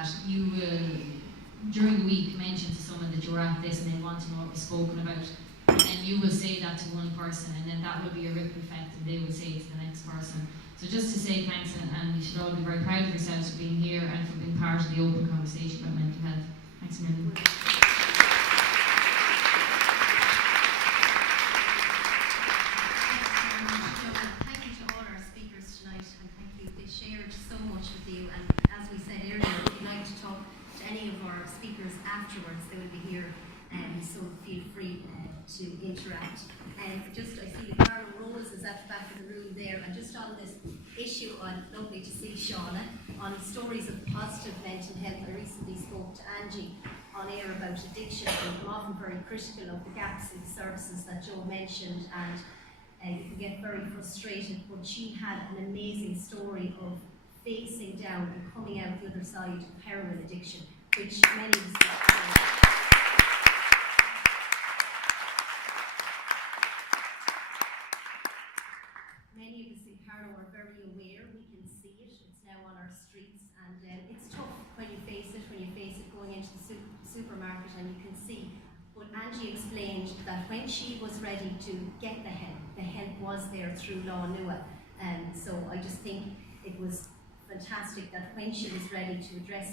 that you will, during the week, mention to someone that you're at this and they want to know what was spoken about. And then you will say that to one person, and then that will be a ripple effect, and they will say it to the next person. So just to say thanks, and you should all be very proud of yourselves for being here and for being part of the open conversation about mental health. Thanks a million. Thank you to all our speakers tonight, and thank you. They shared so much with you, and as we said earlier, if you'd like to talk to any of our speakers afterwards, they will be here, so feel free to interact. And I see the Carol Rose is at the back of the room there, and just on this issue, lovely to see Shauna, on stories of positive mental health. I recently spoke to Angie on air about addiction, and I'm often very critical of the gaps in services that Joe mentioned, and you can get very frustrated, but she had an amazing story of facing down and coming out the other side of heroin addiction, which many of us in Carlow are very aware. We can see it. It's now on our streets, and it's tough when you face it going into the supermarket and you can see. But Angie explained that when she was ready to get the help was there through Law Nua. So I just think it was fantastic that when she was ready to address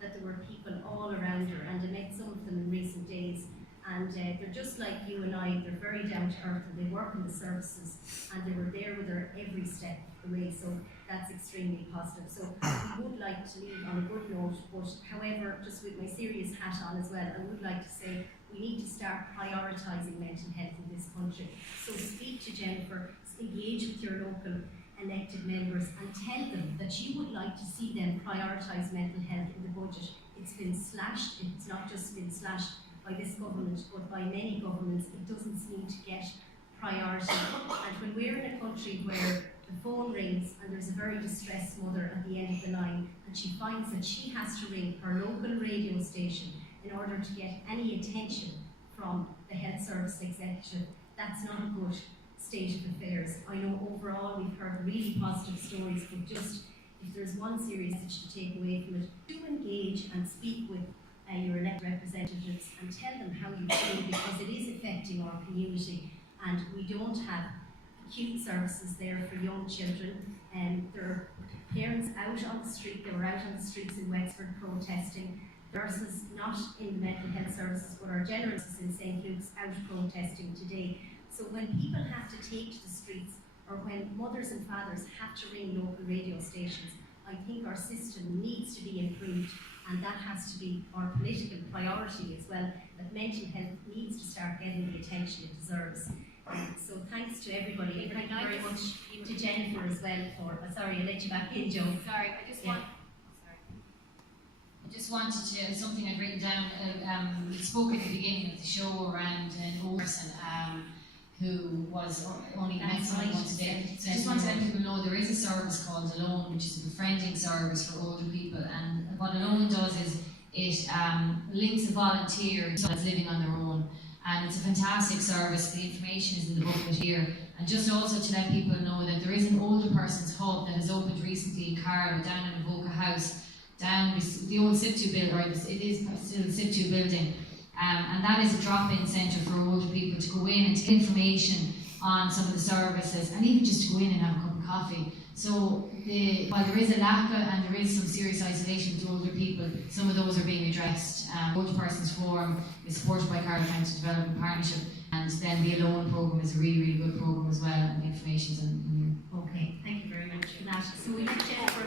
that there were people all around her, and I met some of them in recent days. And they're just like you and I, they're very down to earth, and they work in the services, and they were there with her every step of the way, so that's extremely positive. So we would like to leave on a good note, but however, just with my serious hat on as well, I would like to say we need to start prioritising mental health in this country. So speak to Jennifer, engage with your local elected members, and tell them that you would like to see them prioritise mental health in the budget. It's been slashed, it's not just been slashed by this government, but by many governments. It doesn't seem to get priority. And when we're in a country where the phone rings and there's a very distressed mother at the end of the line, and she finds that she has to ring her local radio station in order to get any attention from the health service executive, that's not a good state of affairs. I know overall we've heard really positive stories, but just if there's one serious message to take away from it, do engage and speak with your elected representatives and tell them how you feel, because it is affecting our community, and we don't have acute services there for young children, and there are parents out on the street. They were out on the streets in Wexford protesting, nurses not in the mental health services but our general nurses in St. Luke's out protesting today. So when people have to take to the streets, or when mothers and fathers have to ring local radio stations, I think our system needs to be improved, and that has to be our political priority as well, that mental health needs to start getting the attention it deserves. So thanks to everybody, and thank you very much to Jennifer as well for, sorry, I'll let you back in, Joe. Sorry, I just wanted to, something I'd written down, we spoke at the beginning of the show around an old person who was only met someone once a day. So I just want to let people know there is a service called Alone, which is a befriending service for older people, and what Alone does is it links a volunteer that's living on their own, and it's a fantastic service. The information is in the booklet here, and just also to let people know that there is an older person's hub that has opened recently in Carlow down in Avoca House, down the old SIP2 building, or it is still the SIP2 building. And that is a drop-in centre for older people to go in and to get information on some of the services, and even just to go in and have a cup of coffee. So while there is a lack of, and there is some serious isolation with older people, some of those are being addressed. Older Persons Forum is supported by Carlow County Development Partnership, and then the Alone programme is a really, really good programme as well, and the information's in here. Okay, thank you very much for that. So we let Jennifer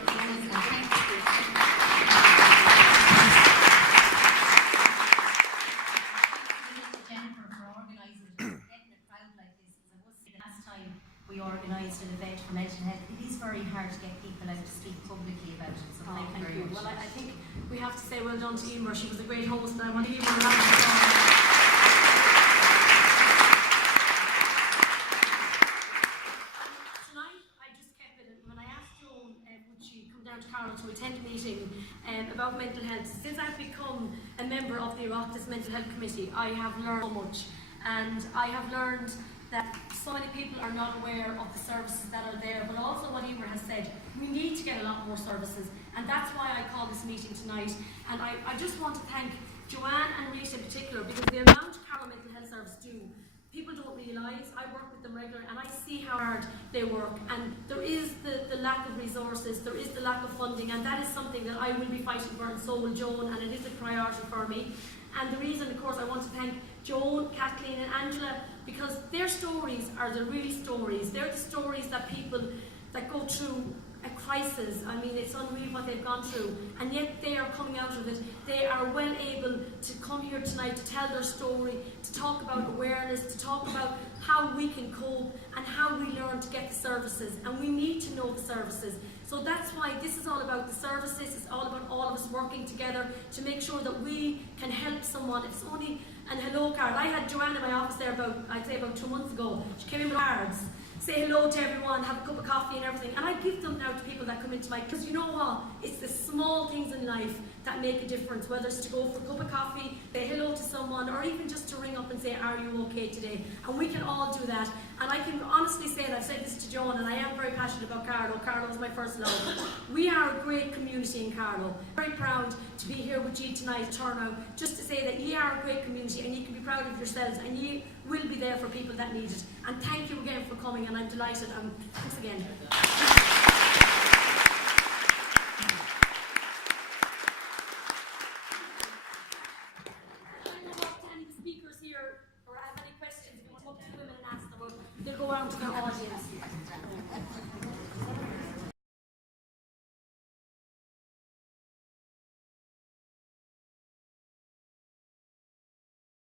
we organised an event for mental health. It is very hard to get people out to speak publicly about it, so thank you very much. Well, I think we have to say well done to Emer. She was a great host, and I want to give her a round of applause. Tonight, I just kept it, when I asked Joan would she come down to Carlow to attend a meeting about mental health, since I've become a member of the Oireachtas Mental Health Committee, I have learned so much, and I have learned that so many people are not aware of the services that are there, but also what Emer has said, we need to get a lot more services, And that's why I called this meeting tonight. And I just want to thank Joanne and Rita in particular, because the amount Carlow Mental Health Service do, people don't realise. I work with them regularly and I see how hard they work, and there is the lack of resources, there is the lack of funding, and that is something that I will be fighting for, and so will Joan, and it is a priority for me. And the reason, of course, I want to thank Joan, Kathleen and Angela, because their stories are the real stories. They're the stories that people that go through a crisis. I mean, it's unreal what they've gone through, and yet they are coming out of it. They are well able to come here tonight to tell their story, to talk about awareness, to talk about how we can cope and how we learn to get the services, and we need to know the services. So that's why this is all about the services. It's all about all of us working together to make sure that we can help someone. If it's only an hello card. I had Joanne in my office there I'd say about 2 months ago. She came in with cards, say hello to everyone, have a cup of coffee and everything. And I give them now to people that come into my, because you know what? It's the small things in life that make a difference, whether it's to go for a cup of coffee, say hello to someone, or even just to ring up and say, are you okay today? And we can all do that. And I can honestly say, and I've said this to Joan, and I am very passionate about Carlow. Carlow is my first love. We are a great community in Carlow. Very proud to be here with you tonight, turnout, just to say that you are a great community and you can be proud of yourselves, and you will be there for people that need it. And thank you again for coming, and I'm delighted. Thanks again. Speakers here, or have any questions, we want to come up to the women and ask them, or they'll go around to their audience.